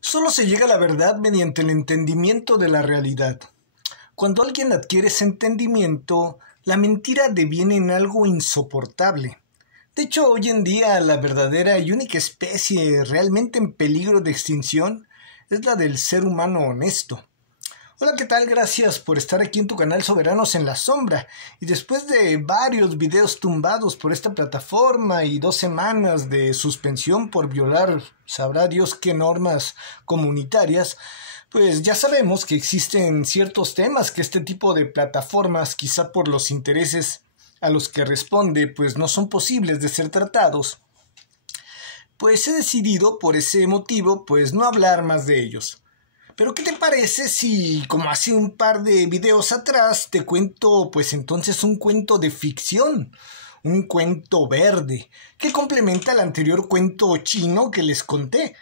Solo se llega a la verdad mediante el entendimiento de la realidad. Cuando alguien adquiere ese entendimiento, la mentira deviene en algo insoportable. De hecho, hoy en día la verdadera y única especie realmente en peligro de extinción es la del ser humano honesto. Hola, ¿qué tal? Gracias por estar aquí en tu canal Soberanos en la Sombra. Y después de varios videos tumbados por esta plataforma y 2 semanas de suspensión por violar sabrá Dios qué normas comunitarias, pues ya sabemos que existen ciertos temas que este tipo de plataformas, quizá por los intereses a los que responde, pues no son posibles de ser tratados. Pues he decidido por ese motivo, pues no hablar más de ellos. Pero ¿qué te parece si, como hace un par de videos atrás, te cuento pues entonces un cuento de ficción? Un cuento verde, que complementa el anterior cuento chino que les conté.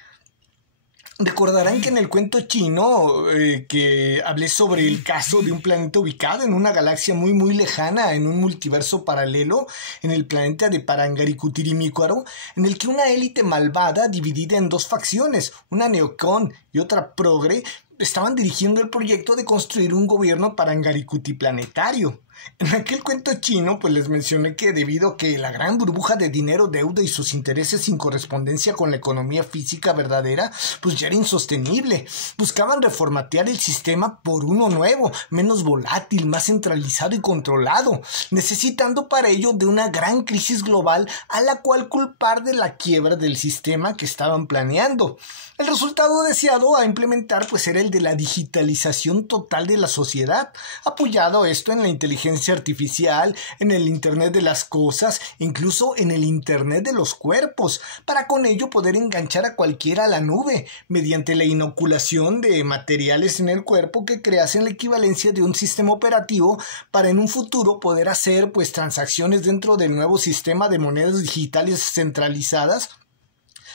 Recordarán que en el cuento chino que hablé sobre el caso de un planeta ubicado en una galaxia muy lejana, en un multiverso paralelo, en el planeta de Parangaricutirimícuaro, en el que una élite malvada dividida en 2 facciones, una neocon y otra progre, estaban dirigiendo el proyecto de construir un gobierno parangaricutiplanetario. En aquel cuento chino, pues les mencioné que debido a que la gran burbuja de dinero, deuda y sus intereses sin correspondencia con la economía física verdadera, pues ya era insostenible. Buscaban reformatear el sistema por uno nuevo, menos volátil, más centralizado y controlado, necesitando para ello de una gran crisis global a la cual culpar de la quiebra del sistema que estaban planeando. El resultado deseado a implementar pues era el de la digitalización total de la sociedad, apoyado esto en la inteligencia artificial, en el Internet de las cosas, incluso en el Internet de los cuerpos, para con ello poder enganchar a cualquiera a la nube, mediante la inoculación de materiales en el cuerpo que creasen la equivalencia de un sistema operativo para en un futuro poder hacer pues transacciones dentro del nuevo sistema de monedas digitales centralizadas,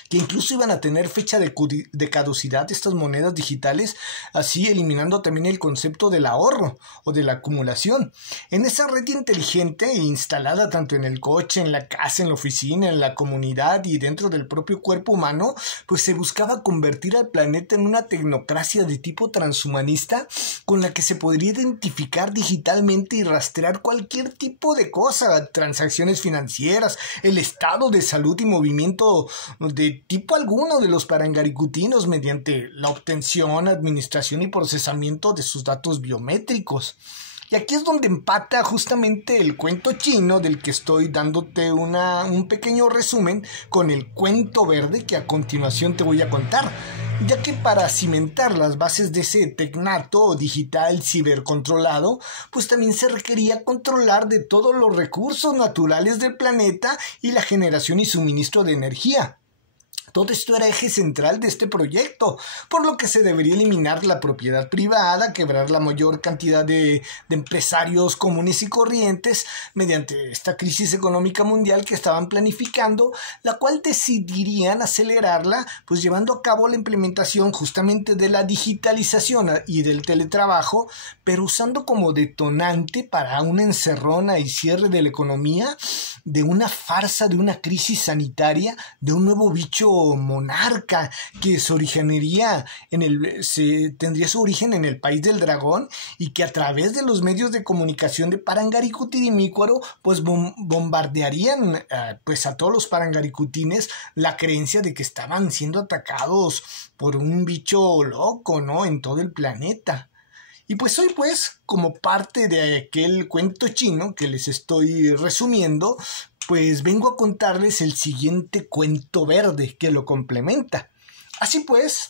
que incluso iban a tener fecha de caducidad estas monedas digitales, así eliminando también el concepto del ahorro o de la acumulación. En esa red inteligente instalada tanto en el coche, en la casa, en la oficina, en la comunidad y dentro del propio cuerpo humano, pues se buscaba convertir al planeta en una tecnocracia de tipo transhumanista con la que se podría identificar digitalmente y rastrear cualquier tipo de cosa, transacciones financieras, el estado de salud y movimiento de tipo alguno de los parangaricutinos mediante la obtención, administración y procesamiento de sus datos biométricos. Y aquí es donde empata justamente el cuento chino del que estoy dándote un pequeño resumen con el cuento verde que a continuación te voy a contar, ya que para cimentar las bases de ese tecnato digital cibercontrolado, pues también se requería controlar de todos los recursos naturales del planeta y la generación y suministro de energía. Todo esto era eje central de este proyecto, por lo que se debería eliminar la propiedad privada, quebrar la mayor cantidad de empresarios comunes y corrientes mediante esta crisis económica mundial que estaban planificando, la cual decidirían acelerarla, pues llevando a cabo la implementación justamente de la digitalización y del teletrabajo, pero usando como detonante para una encerrona y cierre de la economía de una farsa, de una crisis sanitaria, de un nuevo bicho monarca que tendría su origen en el país del dragón y que a través de los medios de comunicación de Parangaricutirimícuaro pues bombardearían pues a todos los parangaricutines la creencia de que estaban siendo atacados por un bicho loco, ¿no?, en todo el planeta. Y pues hoy pues, como parte de aquel cuento chino que les estoy resumiendo, pues vengo a contarles el siguiente cuento verde que lo complementa. Así pues,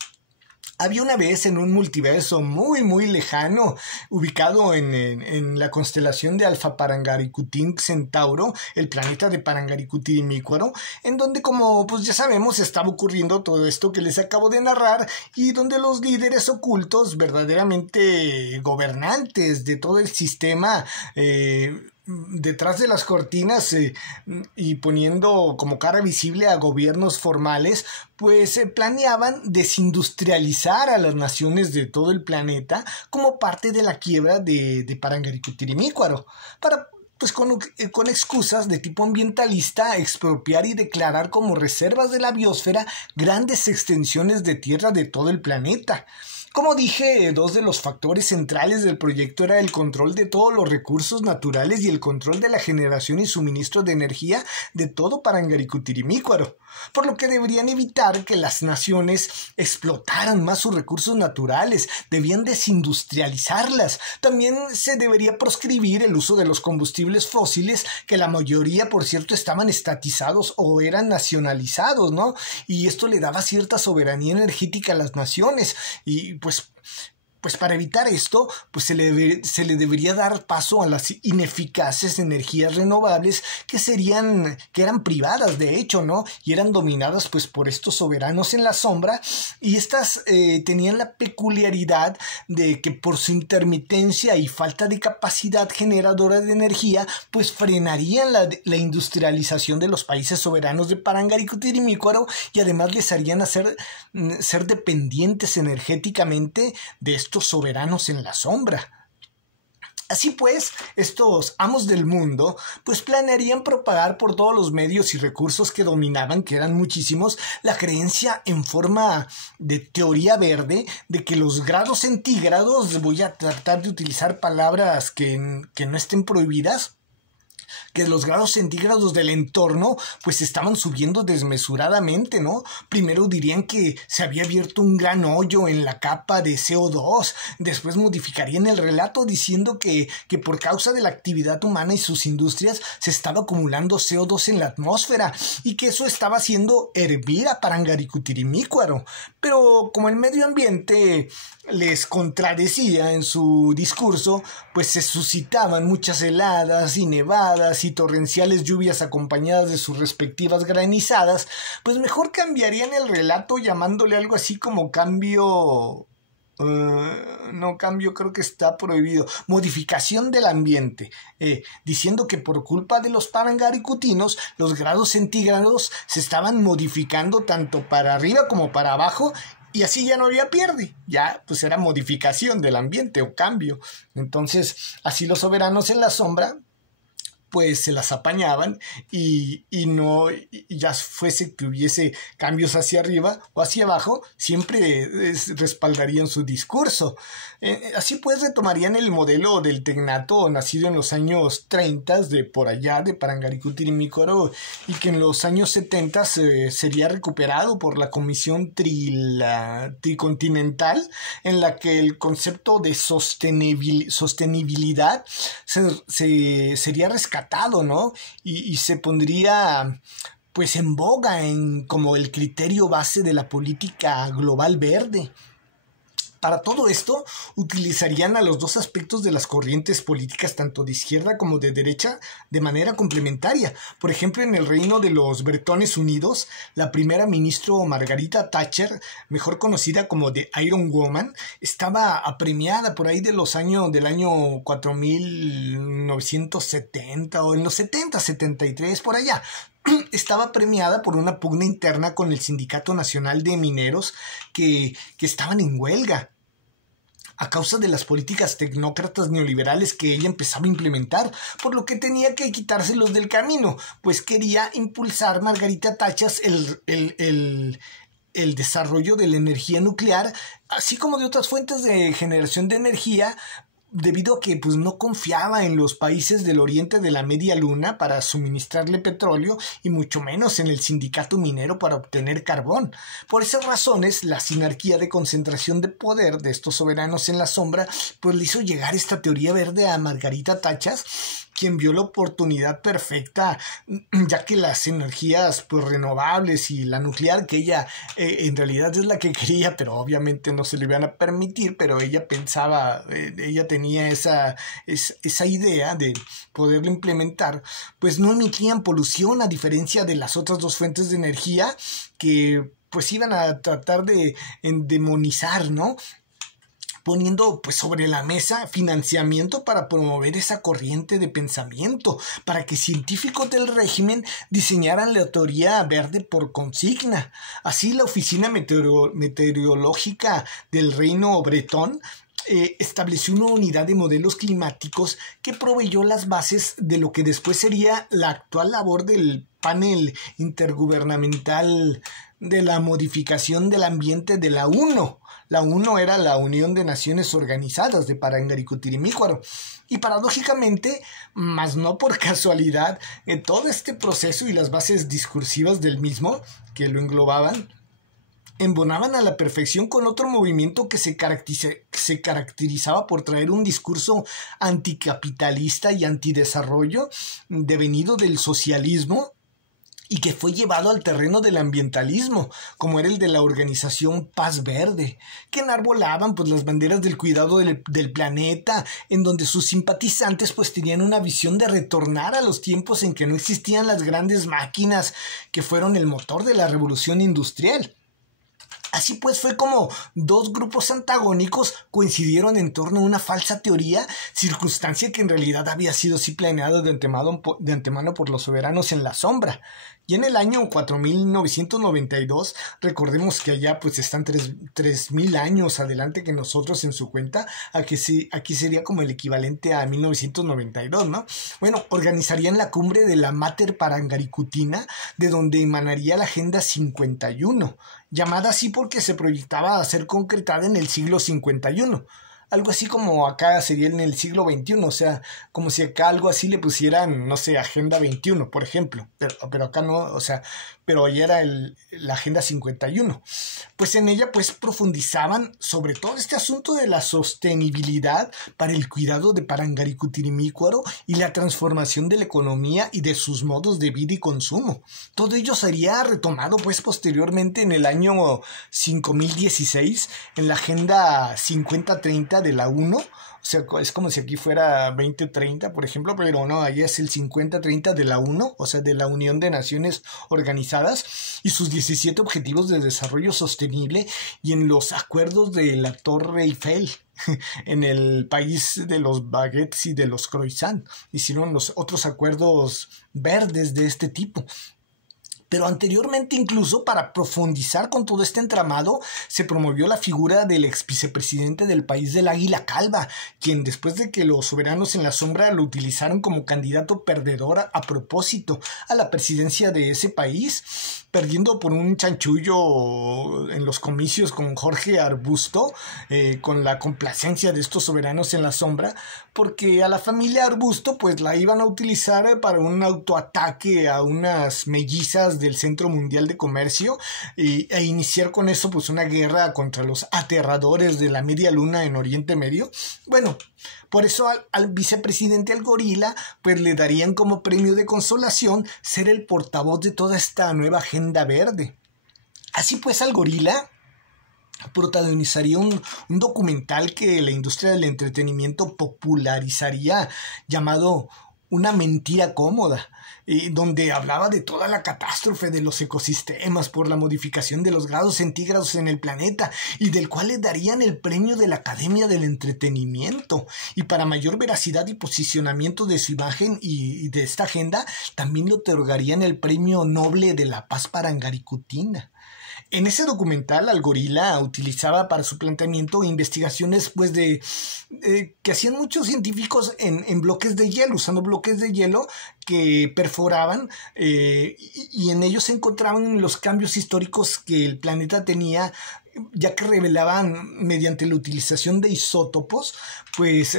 había una vez en un multiverso muy lejano, ubicado en la constelación de Alfa Parangaricutini Centauro, el planeta de Parangaricutirimícuaro, en donde, como pues ya sabemos, estaba ocurriendo todo esto que les acabo de narrar y donde los líderes ocultos, verdaderamente gobernantes de todo el sistema, detrás de las cortinas y poniendo como cara visible a gobiernos formales, pues planeaban desindustrializar a las naciones de todo el planeta como parte de la quiebra de Parangaricutirimícuaro, para pues con excusas de tipo ambientalista, expropiar y declarar como reservas de la biosfera grandes extensiones de tierra de todo el planeta. Como dije, dos de los factores centrales del proyecto era el control de todos los recursos naturales y el control de la generación y suministro de energía de todo Parangaricutirimícuaro, por lo que deberían evitar que las naciones explotaran más sus recursos naturales, debían desindustrializarlas. También se debería proscribir el uso de los combustibles fósiles, que la mayoría, por cierto, estaban estatizados o eran nacionalizados, ¿no? Y esto le daba cierta soberanía energética a las naciones y pues para evitar esto, pues se le debería dar paso a las ineficaces energías renovables que eran privadas de hecho, ¿no? Y eran dominadas pues por estos soberanos en la sombra, y estas tenían la peculiaridad de que por su intermitencia y falta de capacidad generadora de energía, pues frenarían la industrialización de los países soberanos de Parangaricutirimícuaro y además les harían ser dependientes energéticamente de estos soberanos en la sombra. Así pues, estos amos del mundo pues planearían propagar por todos los medios y recursos que dominaban, que eran muchísimos, la creencia en forma de teoría verde de que los grados centígrados, voy a tratar de utilizar palabras que no estén prohibidas, que los grados centígrados del entorno pues estaban subiendo desmesuradamente, ¿no? Primero dirían que se había abierto un gran hoyo en la capa de CO2, después modificarían el relato diciendo que por causa de la actividad humana y sus industrias se estaba acumulando CO2 en la atmósfera y que eso estaba haciendo hervir a Parangaricutirimícuaro. Pero como el medio ambiente les contradecía en su discurso, pues se suscitaban muchas heladas y nevadas y torrenciales lluvias acompañadas de sus respectivas granizadas, pues mejor cambiarían el relato llamándole algo así como cambio... no, cambio creo que está prohibido, modificación del ambiente, diciendo que por culpa de los parangaricutinos los grados centígrados se estaban modificando tanto para arriba como para abajo, y así ya no había pierde, ya pues era modificación del ambiente o cambio. Entonces así los soberanos en la sombra pues se las apañaban y ya fuese que hubiese cambios hacia arriba o hacia abajo, siempre respaldarían su discurso. Así pues retomarían el modelo del tecnato nacido en los años 30 de por allá de Parangaricutirimícuaro y que en los años 70 sería recuperado por la Comisión Tricontinental, en la que el concepto de sostenibilidad sería rescatado, ¿no? Y se pondría pues en boga como el criterio base de la política global verde. Para todo esto, utilizarían a los dos aspectos de las corrientes políticas, tanto de izquierda como de derecha, de manera complementaria. Por ejemplo, en el reino de los Bretones Unidos, la primera ministra Margarita Thatcher, mejor conocida como The Iron Woman, estaba apremiada por ahí del año 4970 o en los 70, 73, por allá. Estaba premiada por una pugna interna con el Sindicato Nacional de Mineros que estaban en huelga a causa de las políticas tecnócratas neoliberales que ella empezaba a implementar, por lo que tenía que quitárselos del camino, pues quería impulsar Margarita Thatcher el desarrollo de la energía nuclear, así como de otras fuentes de generación de energía, debido a que pues no confiaba en los países del oriente de la media luna para suministrarle petróleo y mucho menos en el sindicato minero para obtener carbón. Por esas razones, la sinarquía de concentración de poder de estos soberanos en la sombra pues le hizo llegar esta teoría verde a Margarita Thatcher, quien vio la oportunidad perfecta, ya que las energías pues renovables y la nuclear, que ella en realidad es la que quería, pero obviamente no se le iban a permitir, pero ella pensaba, ella tenía esa idea de poderlo implementar, pues no emitían polución, a diferencia de las otras dos fuentes de energía que pues iban a tratar de endemonizar, ¿no? Poniendo pues sobre la mesa financiamiento para promover esa corriente de pensamiento, para que científicos del régimen diseñaran la teoría verde por consigna. Así la Oficina Meteorológica del Reino Bretón estableció una unidad de modelos climáticos que proveyó las bases de lo que después sería la actual labor del panel intergubernamental de la modificación del ambiente de la UNO. La UNO era la Unión de Naciones Organizadas de Parangaricutirimícuaro. Y paradójicamente, mas no por casualidad, todo este proceso y las bases discursivas del mismo, que lo englobaban, embonaban a la perfección con otro movimiento que se caracterizaba por traer un discurso anticapitalista y antidesarrollo devenido del socialismo, y que fue llevado al terreno del ambientalismo, como era el de la organización Paz Verde, que enarbolaban pues las banderas del cuidado del planeta, en donde sus simpatizantes pues tenían una visión de retornar a los tiempos en que no existían las grandes máquinas que fueron el motor de la revolución industrial. Así pues fue como dos grupos antagónicos coincidieron en torno a una falsa teoría, circunstancia que en realidad había sido sí planeado de antemano por los soberanos en la sombra. Y en el año 4992, recordemos que allá pues están 3000 años adelante que nosotros en su cuenta, aquí sería como el equivalente a 1992, ¿no? Bueno, organizarían la cumbre de la Mater Parangaricutina, de donde emanaría la Agenda 51, llamada así porque se proyectaba a ser concretada en el siglo 51. Algo así como acá sería en el siglo XXI, o sea, como si acá algo así le pusieran, no sé, Agenda 21, por ejemplo, pero acá no, o sea, pero ahí era la Agenda 51. Pues en ella pues profundizaban sobre todo este asunto de la sostenibilidad para el cuidado de Parangaricutirimícuaro y la transformación de la economía y de sus modos de vida y consumo. Todo ello sería retomado pues posteriormente en el año 5016 en la Agenda 5030 de la UNO. O sea, es como si aquí fuera 2030, por ejemplo, pero no, ahí es el 5030 de la UNO, o sea, de la Unión de Naciones Organizadas, y sus 17 Objetivos de Desarrollo Sostenible, y en los acuerdos de la Torre Eiffel, en el país de los baguettes y de los croissants. Hicieron los otros acuerdos verdes de este tipo. Pero anteriormente, incluso para profundizar con todo este entramado, se promovió la figura del ex vicepresidente del país del Águila Calva, quien después de que los soberanos en la sombra lo utilizaron como candidato perdedor a propósito a la presidencia de ese país, perdiendo por un chanchullo en los comicios con Jorge Arbusto, con la complacencia de estos soberanos en la sombra, porque a la familia Arbusto pues la iban a utilizar para un autoataque a unas mellizas del Centro Mundial de Comercio e iniciar con eso pues una guerra contra los aterradores de la media luna en Oriente Medio. Bueno, por eso al vicepresidente, al gorila, pues le darían como premio de consolación ser el portavoz de toda esta nueva agenda verde. Así pues, al gorila protagonizaría un documental que la industria del entretenimiento popularizaría, llamado Una mentira cómoda, donde hablaba de toda la catástrofe de los ecosistemas por la modificación de los grados centígrados en el planeta, y del cual le darían el premio de la Academia del Entretenimiento. Y para mayor veracidad y posicionamiento de su imagen y de esta agenda, también le otorgarían el premio Noble de la Paz Parangaricutina. En ese documental, al gorila utilizaba para su planteamiento investigaciones pues que hacían muchos científicos en bloques de hielo, usando bloques de hielo que perforaban, y en ellos se encontraban los cambios históricos que el planeta tenía, ya que revelaban mediante la utilización de isótopos, pues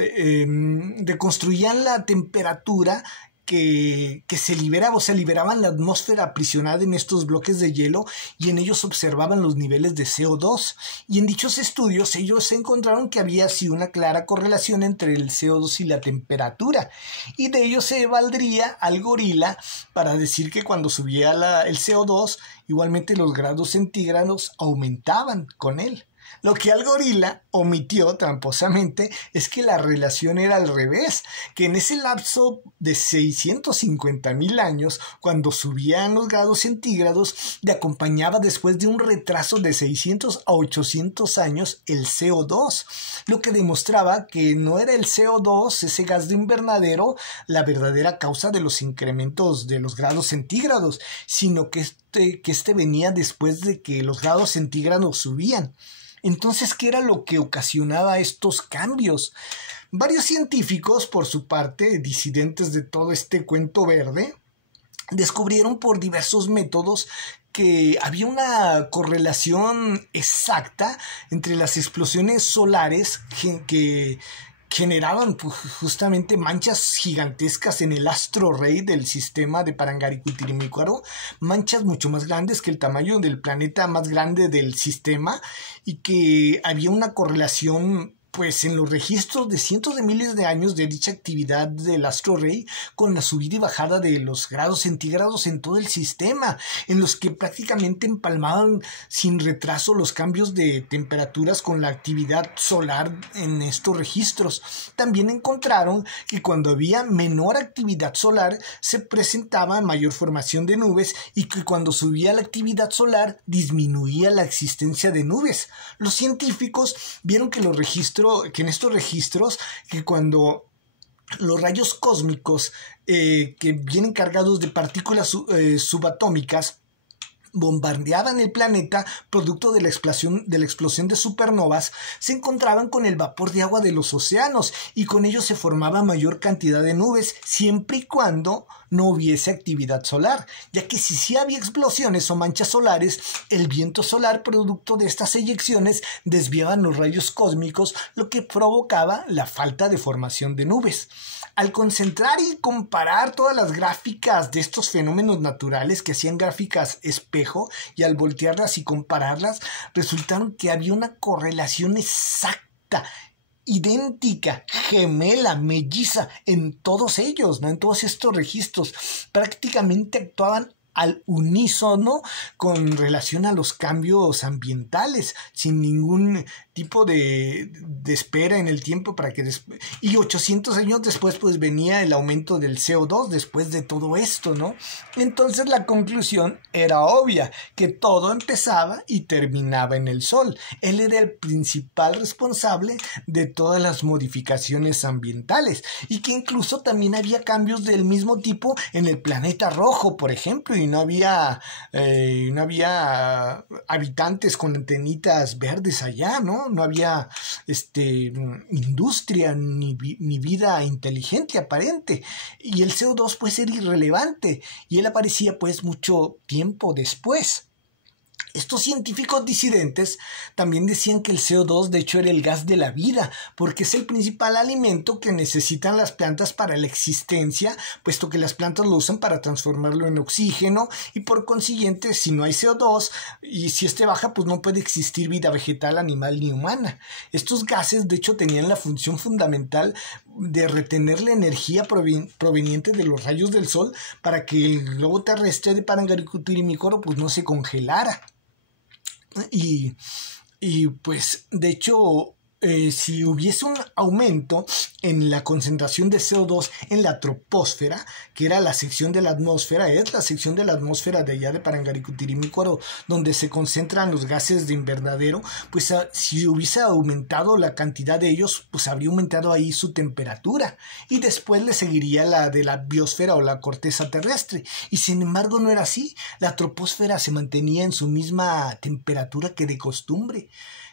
reconstruían la temperatura que se liberaba, o sea, liberaban la atmósfera aprisionada en estos bloques de hielo, y en ellos observaban los niveles de CO2. Y en dichos estudios ellos encontraron que había así una clara correlación entre el CO2 y la temperatura. Y de ello se valdría al gorila para decir que cuando subía el CO2, igualmente los grados centígrados aumentaban con él. Lo que al gorila omitió tramposamente es que la relación era al revés, que en ese lapso de 650,000 años, cuando subían los grados centígrados, le acompañaba después de un retraso de 600 a 800 años el CO2, lo que demostraba que no era el CO2, ese gas de invernadero, la verdadera causa de los incrementos de los grados centígrados, sino que este venía después de que los grados centígrados subían. Entonces, ¿qué era lo que ocasionaba estos cambios? Varios científicos, por su parte, disidentes de todo este cuento verde, descubrieron por diversos métodos que había una correlación exacta entre las explosiones solares que generaban justamente manchas gigantescas en el astro rey del sistema de Parangaricutirimícuaro, manchas mucho más grandes que el tamaño del planeta más grande del sistema, y que había una correlación pues en los registros de cientos de miles de años de dicha actividad del astro rey con la subida y bajada de los grados centígrados en todo el sistema, en los que prácticamente empalmaban sin retraso los cambios de temperaturas con la actividad solar en estos registros. También encontraron que cuando había menor actividad solar se presentaba mayor formación de nubes, y que cuando subía la actividad solar disminuía la existencia de nubes. Los científicos vieron que en estos registros, que cuando los rayos cósmicos que vienen cargados de partículas subatómicas bombardeaban el planeta producto de la explosión de supernovas, se encontraban con el vapor de agua de los océanos, y con ello se formaba mayor cantidad de nubes, siempre y cuando no hubiese actividad solar, ya que si sí había explosiones o manchas solares, el viento solar producto de estas eyecciones desviaban los rayos cósmicos, lo que provocaba la falta de formación de nubes. Al concentrar y comparar todas las gráficas de estos fenómenos naturales, que hacían gráficas espejo, y al voltearlas y compararlas, resultaron que había una correlación exacta, idéntica, gemela, melliza en todos ellos, ¿no? En todos estos registros. Prácticamente actuaban al unísono con relación a los cambios ambientales, sin ningún tipo de espera en el tiempo para que y 800 años después pues venía el aumento del CO2 después de todo esto, ¿no? Entonces la conclusión era obvia, que todo empezaba y terminaba en el Sol. Él era el principal responsable de todas las modificaciones ambientales, y que incluso también había cambios del mismo tipo en el planeta rojo, por ejemplo, y no había habitantes con antenitas verdes allá, ¿no? No había industria ni vida inteligente aparente, y el CO2 pues era irrelevante, y él aparecía pues mucho tiempo después. Estos científicos disidentes también decían que el CO2 de hecho era el gas de la vida, porque es el principal alimento que necesitan las plantas para la existencia, puesto que las plantas lo usan para transformarlo en oxígeno, y por consiguiente si no hay CO2 y si este baja, pues no puede existir vida vegetal, animal ni humana. Estos gases de hecho tenían la función fundamental de retener la energía proveniente de los rayos del sol, para que el globo terrestre de Parangaricutirimícuaro pues no se congelara. Y pues de hecho si hubiese un aumento en la concentración de CO2 en la troposfera, que era la sección de la atmósfera, es la sección de la atmósfera de allá de Parangaricutirimícuaro donde se concentran los gases de invernadero, pues si hubiese aumentado la cantidad de ellos, pues habría aumentado ahí su temperatura, y después le seguiría la de la biosfera o la corteza terrestre, y sin embargo no era así. La troposfera se mantenía en su misma temperatura que de costumbre.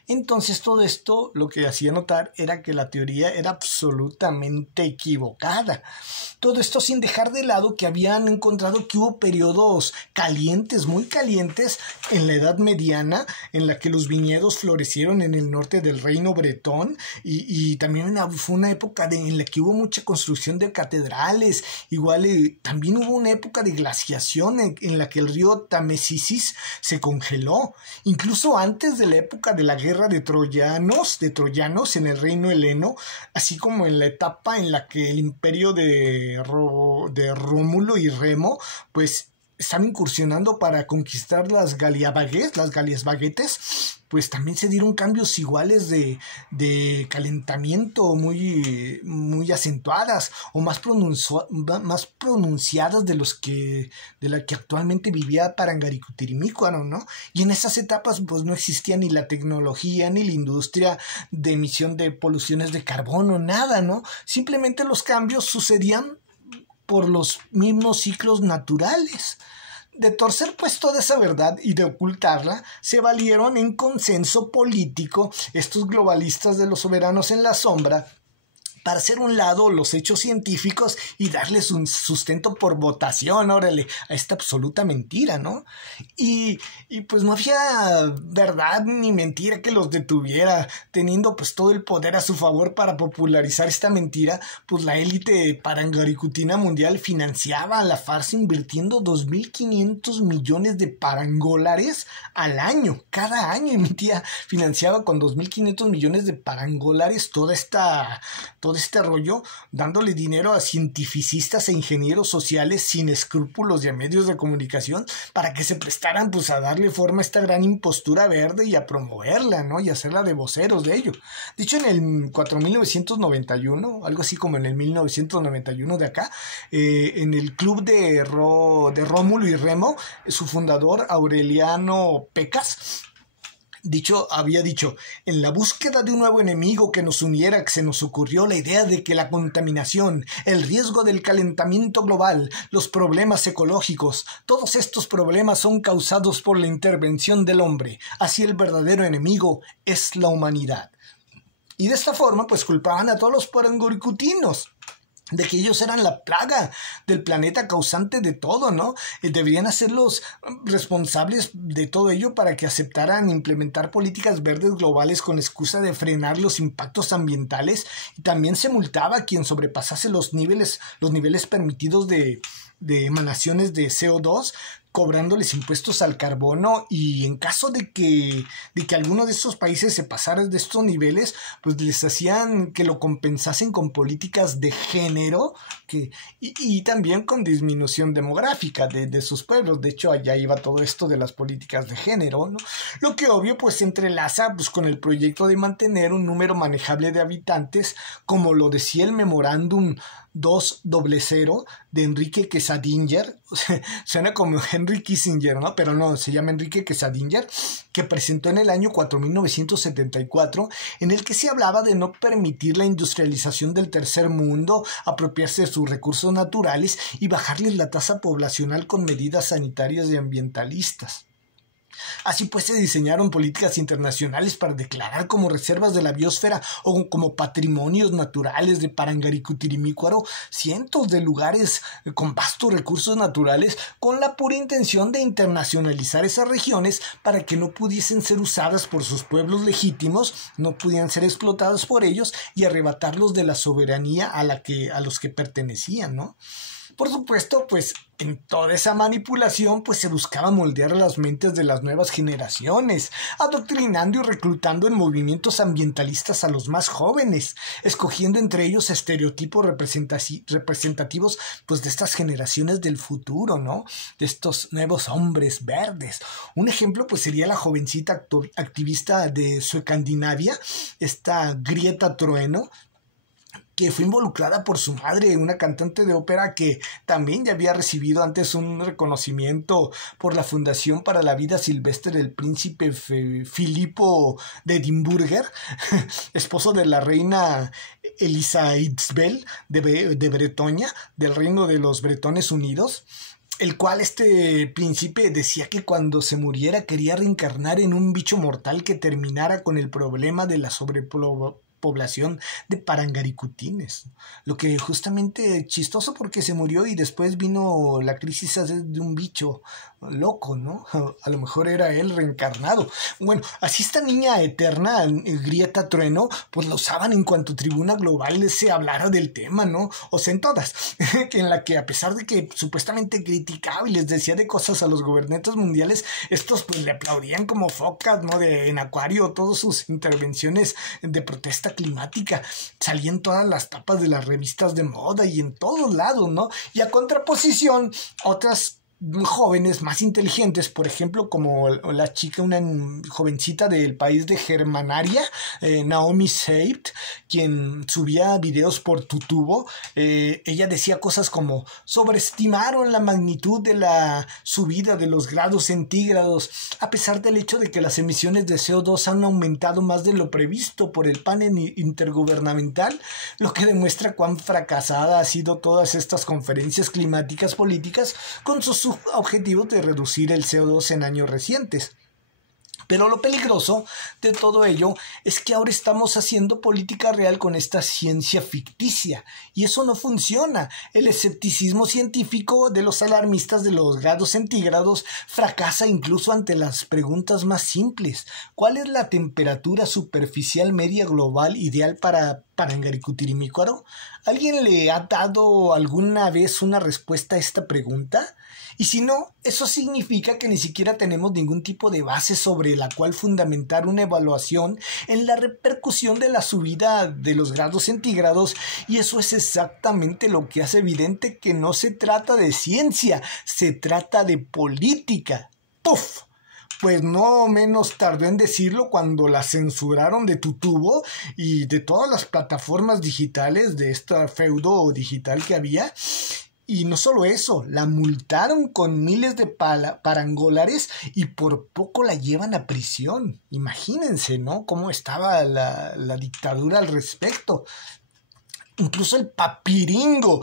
Entonces todo esto lo que hacía notar era que la teoría era absolutamente equivocada. Todo esto sin dejar de lado que habían encontrado que hubo periodos calientes, muy calientes, en la Edad Mediana, en la que los viñedos florecieron en el norte del reino bretón, y también fue una época en la que hubo mucha construcción de catedrales. Igual también hubo una época de glaciación en la que el río Támesis se congeló, incluso antes de la época de la guerra de troyanos en el reino heleno, así como en la etapa en la que el imperio de Rómulo y Remo pues están incursionando para conquistar las Galias Baguetes, pues también se dieron cambios iguales de calentamiento muy, muy acentuadas o más pronunciadas de la que actualmente vivía Parangaricutirimícuaro, ¿no? Y en esas etapas pues no existía ni la tecnología ni la industria de emisión de poluciones de carbono, nada, ¿no? Simplemente los cambios sucedían por los mismos ciclos naturales. De torcer pues toda esa verdad y de ocultarla, se valieron en consenso político estos globalistas de los soberanos en la sombra para hacer un lado los hechos científicos y darles un sustento por votación, órale, a esta absoluta mentira, ¿no? Y pues no había verdad ni mentira que los detuviera, teniendo pues todo el poder a su favor para popularizar esta mentira, pues la élite parangaricutina mundial financiaba la farsa invirtiendo 2.500 millones de parangolares al año, cada año emitía, financiaba con 2.500 millones de parangolares todo este rollo, dándole dinero a cientificistas e ingenieros sociales sin escrúpulos y a medios de comunicación para que se prestaran pues a darle forma a esta gran impostura verde y a promoverla, ¿no? Y hacerla de voceros de ello. De hecho, en el 4991, algo así como en el 1991 de acá, en el club de Rómulo y Remo, su fundador Aureliano Pecas, había dicho, en la búsqueda de un nuevo enemigo que nos uniera, se nos ocurrió la idea de que la contaminación, el riesgo del calentamiento global, los problemas ecológicos, todos estos problemas son causados por la intervención del hombre. Así el verdadero enemigo es la humanidad. Y de esta forma, pues culpaban a todos los parangoricutinos de que ellos eran la plaga del planeta causante de todo, ¿no? Deberían hacerlos responsables de todo ello para que aceptaran implementar políticas verdes globales con excusa de frenar los impactos ambientales, y también se multaba a quien sobrepasase los niveles permitidos de emanaciones de CO2, cobrándoles impuestos al carbono, y en caso de que alguno de estos países se pasara de estos niveles, pues les hacían que lo compensasen con políticas de género y también con disminución demográfica de sus pueblos. De hecho, allá iba todo esto de las políticas de género, ¿no? Lo que obvio pues se entrelaza pues con el proyecto de mantener un número manejable de habitantes, como lo decía el memorándum 200 de Enrique Quesadinger. O sea, suena como Henry Kissinger, ¿no? Pero no, se llama Enrique Quesadinger, que presentó en el año 4974, en el que se hablaba de no permitir la industrialización del tercer mundo, apropiarse de sus recursos naturales y bajarles la tasa poblacional con medidas sanitarias y ambientalistas. Así pues se diseñaron políticas internacionales para declarar como reservas de la biosfera o como patrimonios naturales de Parangaricutirimícuaro cientos de lugares con vastos recursos naturales, con la pura intención de internacionalizar esas regiones para que no pudiesen ser usadas por sus pueblos legítimos, no pudieran ser explotadas por ellos y arrebatarlos de la soberanía a los que pertenecían, ¿no? Por supuesto, pues en toda esa manipulación pues se buscaba moldear las mentes de las nuevas generaciones, adoctrinando y reclutando en movimientos ambientalistas a los más jóvenes, escogiendo entre ellos estereotipos representativos pues de estas generaciones del futuro, ¿no? De estos nuevos hombres verdes. Un ejemplo pues sería la jovencita activista de Suecandinavia, esta Greta Trueno, que fue involucrada por su madre, una cantante de ópera que también ya había recibido antes un reconocimiento por la Fundación para la Vida Silvestre del príncipe Filipo de Edimburger, esposo de la reina Elisa Itzbel de Bretoña, del reino de los Bretones Unidos, el cual este príncipe decía que cuando se muriera quería reencarnar en un bicho mortal que terminara con el problema de la sobrepoblación de parangaricutines, lo que justamente chistoso porque se murió y después vino la crisis de un bicho loco, ¿no? A lo mejor era él reencarnado. Bueno, así esta niña eterna, Greta Trueno, pues la usaban en cuanto tribuna global se hablara del tema, ¿no? O sea, en todas, en la que a pesar de que supuestamente criticaba y les decía de cosas a los gobernantes mundiales, estos pues le aplaudían como focas, ¿no? En acuario, todas sus intervenciones de protesta climática, salían todas las tapas de las revistas de moda y en todos lados, ¿no? Y a contraposición, otras jóvenes más inteligentes, por ejemplo, como la chica, una jovencita del país de Germanaria, Naomi Seibt, quien subía videos por Tutubo. Ella decía cosas como: sobreestimaron la magnitud de la subida de los grados centígrados, a pesar del hecho de que las emisiones de CO2 han aumentado más de lo previsto por el panel intergubernamental, lo que demuestra cuán fracasada han sido todas estas conferencias climáticas políticas con sus sus objetivos de reducir el CO2 en años recientes. Pero lo peligroso de todo ello es que ahora estamos haciendo política real con esta ciencia ficticia y eso no funciona. El escepticismo científico de los alarmistas de los grados centígrados fracasa incluso ante las preguntas más simples. ¿Cuál es la temperatura superficial media global ideal para Parangaricutirimícuaro? ¿Alguien le ha dado alguna vez una respuesta a esta pregunta? Y si no, eso significa que ni siquiera tenemos ningún tipo de base sobre la cual fundamentar una evaluación en la repercusión de la subida de los grados centígrados, y eso es exactamente lo que hace evidente que no se trata de ciencia, se trata de política. ¡Puf! Pues no menos tardó en decirlo cuando la censuraron de Tutubo y de todas las plataformas digitales de este feudo digital que había. Y no solo eso, la multaron con miles de parangolares y por poco la llevan a prisión. Imagínense, ¿no? Cómo estaba la dictadura al respecto. Incluso el papiringo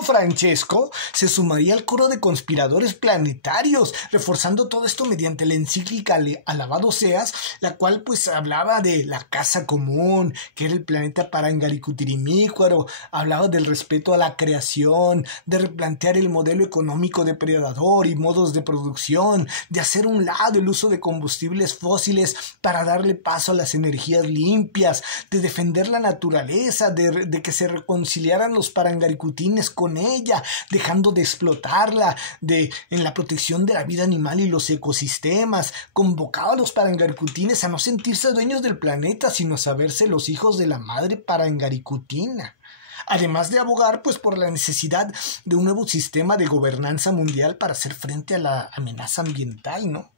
Francesco se sumaría al coro de conspiradores planetarios, reforzando todo esto mediante la encíclica Alabado Seas, la cual pues hablaba de la casa común, que era el planeta Parangaricutirimícuaro, hablaba del respeto a la creación, de replantear el modelo económico depredador y modos de producción, de hacer un lado el uso de combustibles fósiles para darle paso a las energías limpias, de defender la naturaleza, de que se reconciliaran los parangaricutines con ella, dejando de explotarla, en la protección de la vida animal y los ecosistemas. Convocaba a los parangaricutines a no sentirse dueños del planeta, sino a saberse los hijos de la madre parangaricutina. Además de abogar pues por la necesidad de un nuevo sistema de gobernanza mundial para hacer frente a la amenaza ambiental, ¿no?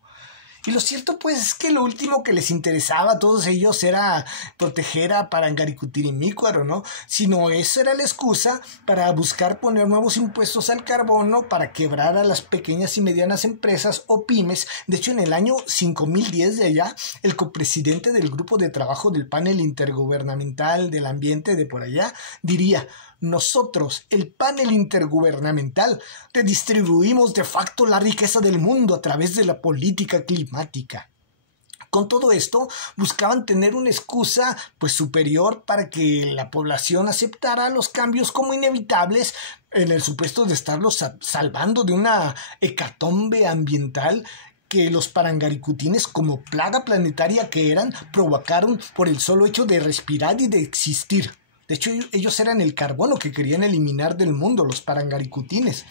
Y lo cierto pues es que lo último que les interesaba a todos ellos era proteger a Parangaricutirimícuaro, ¿no? Sino eso era la excusa para buscar poner nuevos impuestos al carbono para quebrar a las pequeñas y medianas empresas o pymes. De hecho, en el año 5010 de allá, el copresidente del grupo de trabajo del panel intergubernamental del ambiente de por allá diría: nosotros, el panel intergubernamental, redistribuimos de facto la riqueza del mundo a través de la política climática. Con todo esto, buscaban tener una excusa pues superior para que la población aceptara los cambios como inevitables, en el supuesto de estarlos salvando de una hecatombe ambiental que los parangaricutines, como plaga planetaria que eran, provocaron por el solo hecho de respirar y de existir. De hecho, ellos eran el carbono que querían eliminar del mundo, los parangaricutines.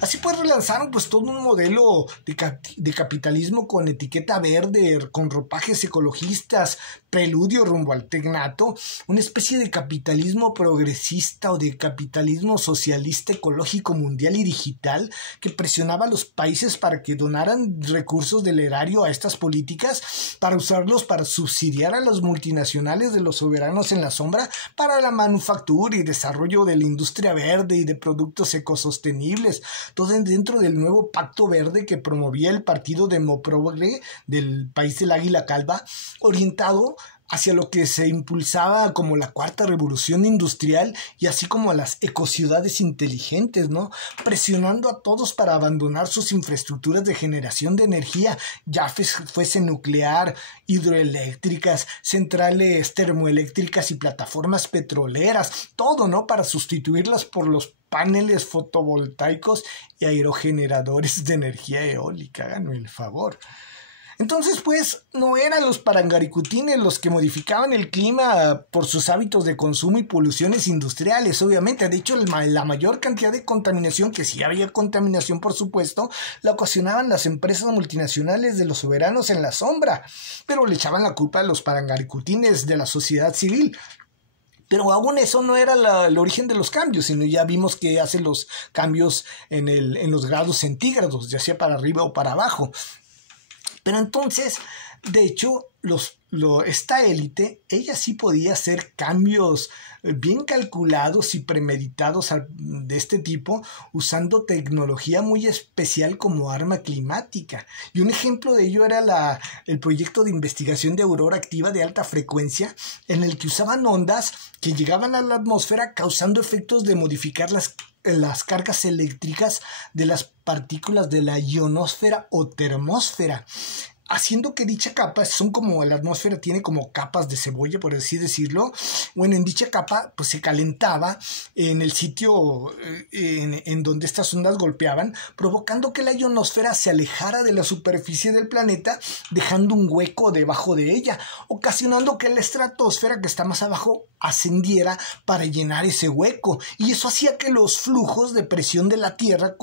Así pues relanzaron pues todo un modelo de capitalismo con etiqueta verde, con ropajes ecologistas, preludio rumbo al tecnato, una especie de capitalismo progresista o de capitalismo socialista ecológico mundial y digital que presionaba a los países para que donaran recursos del erario a estas políticas para usarlos para subsidiar a las multinacionales de los soberanos en la sombra para la manufactura y desarrollo de la industria verde y de productos ecosostenibles, todo dentro del nuevo pacto verde que promovía el partido Demoprogre del país del Águila Calva, orientado hacia lo que se impulsaba como la cuarta revolución industrial y así como a las ecociudades inteligentes, ¿no? Presionando a todos para abandonar sus infraestructuras de generación de energía, ya fuese nuclear, hidroeléctricas, centrales termoeléctricas y plataformas petroleras, todo, ¿no? Para sustituirlas por los paneles fotovoltaicos y aerogeneradores de energía eólica, háganme el favor. Entonces, pues, no eran los parangaricutines los que modificaban el clima por sus hábitos de consumo y poluciones industriales, obviamente. De hecho, la mayor cantidad de contaminación, que sí había contaminación, por supuesto, la ocasionaban las empresas multinacionales de los soberanos en la sombra, pero le echaban la culpa a los parangaricutines de la sociedad civil. Pero aún eso no era el origen de los cambios, sino ya vimos que hace los cambios en los grados centígrados, ya sea para arriba o para abajo. Pero entonces, de hecho, esta élite, ella sí podía hacer cambios bien calculados y premeditados de este tipo, usando tecnología muy especial como arma climática. Y un ejemplo de ello era el proyecto de investigación de aurora activa de alta frecuencia, en el que usaban ondas que llegaban a la atmósfera causando efectos de modificar las las cargas eléctricas de las partículas de la ionosfera o termósfera, haciendo que dicha capa, son como la atmósfera tiene como capas de cebolla, por así decirlo. Bueno, en dicha capa pues se calentaba en el sitio en donde estas ondas golpeaban, provocando que la ionosfera se alejara de la superficie del planeta, dejando un hueco debajo de ella, ocasionando que la estratosfera que está más abajo ascendiera para llenar ese hueco, y eso hacía que los flujos de presión de la Tierra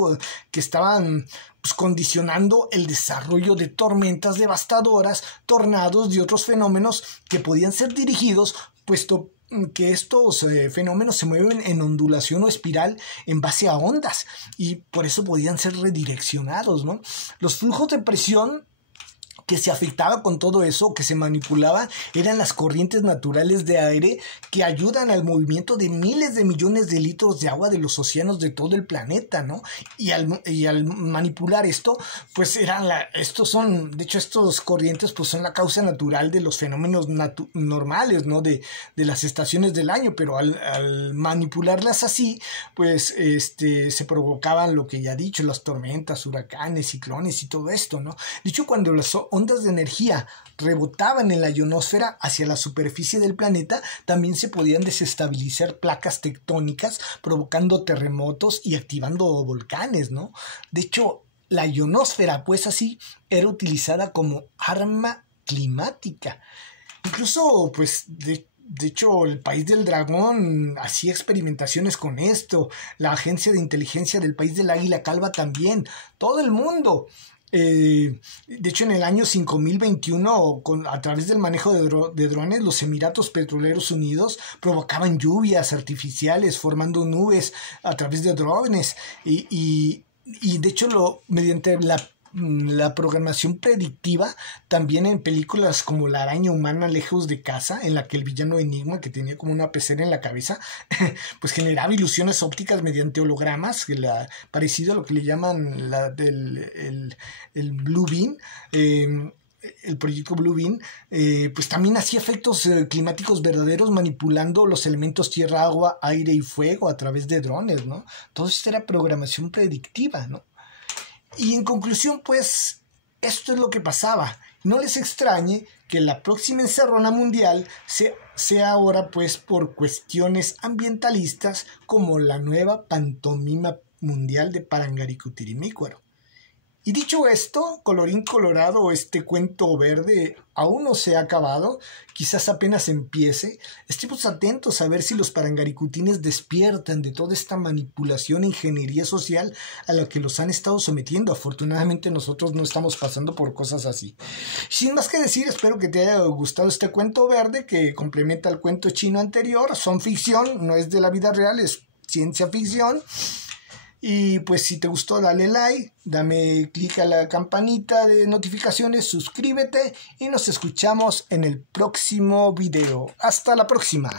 que estaban pues condicionando el desarrollo de tormentas devastadoras, tornados y otros fenómenos que podían ser dirigidos, puesto que estos fenómenos se mueven en ondulación o espiral en base a ondas, y por eso podían ser redireccionados, ¿no? Los flujos de presión que se afectaba con todo eso, que se manipulaba, eran las corrientes naturales de aire que ayudan al movimiento de miles de millones de litros de agua de los océanos de todo el planeta, ¿no? Y al manipular esto, pues estos corrientes pues son la causa natural de los fenómenos normales, ¿no? De las estaciones del año, pero al manipularlas así, pues se provocaban lo que ya he dicho, las tormentas, huracanes, ciclones y todo esto, ¿no? De hecho, cuando las ondas de energía rebotaban en la ionosfera hacia la superficie del planeta, también se podían desestabilizar placas tectónicas, provocando terremotos y activando volcanes, ¿no? De hecho, la ionosfera, pues así, era utilizada como arma climática. Incluso, pues, de hecho, el País del Dragón hacía experimentaciones con esto, la Agencia de Inteligencia del País del Águila Calva también, todo el mundo. De hecho, en el año 5021, a través del manejo de drones, los Emiratos Petroleros Unidos provocaban lluvias artificiales formando nubes a través de drones, y de hecho mediante la programación predictiva, también en películas como La araña humana lejos de casa, en la que el villano Enigma, que tenía como una pecera en la cabeza, pues generaba ilusiones ópticas mediante hologramas, parecido a lo que le llaman el Blue Beam, el proyecto Blue Beam, pues también hacía efectos climáticos verdaderos, manipulando los elementos tierra, agua, aire y fuego a través de drones, ¿no? Todo esto era programación predictiva, ¿no? Y en conclusión, pues, esto es lo que pasaba. No les extrañe que la próxima encerrona mundial sea ahora, pues, por cuestiones ambientalistas, como la nueva pantomima mundial de Parangaricutirimícuaro. Y dicho esto, colorín colorado, este cuento verde aún no se ha acabado, quizás apenas empiece. Estemos atentos a ver si los parangaricutines despiertan de toda esta manipulación e ingeniería social a la que los han estado sometiendo. Afortunadamente nosotros no estamos pasando por cosas así. Sin más que decir, espero que te haya gustado este cuento verde que complementa el cuento chino anterior. Son ficción, no es de la vida real, es ciencia ficción. Y pues si te gustó, dale like, dame clic a la campanita de notificaciones, suscríbete y nos escuchamos en el próximo video. Hasta la próxima.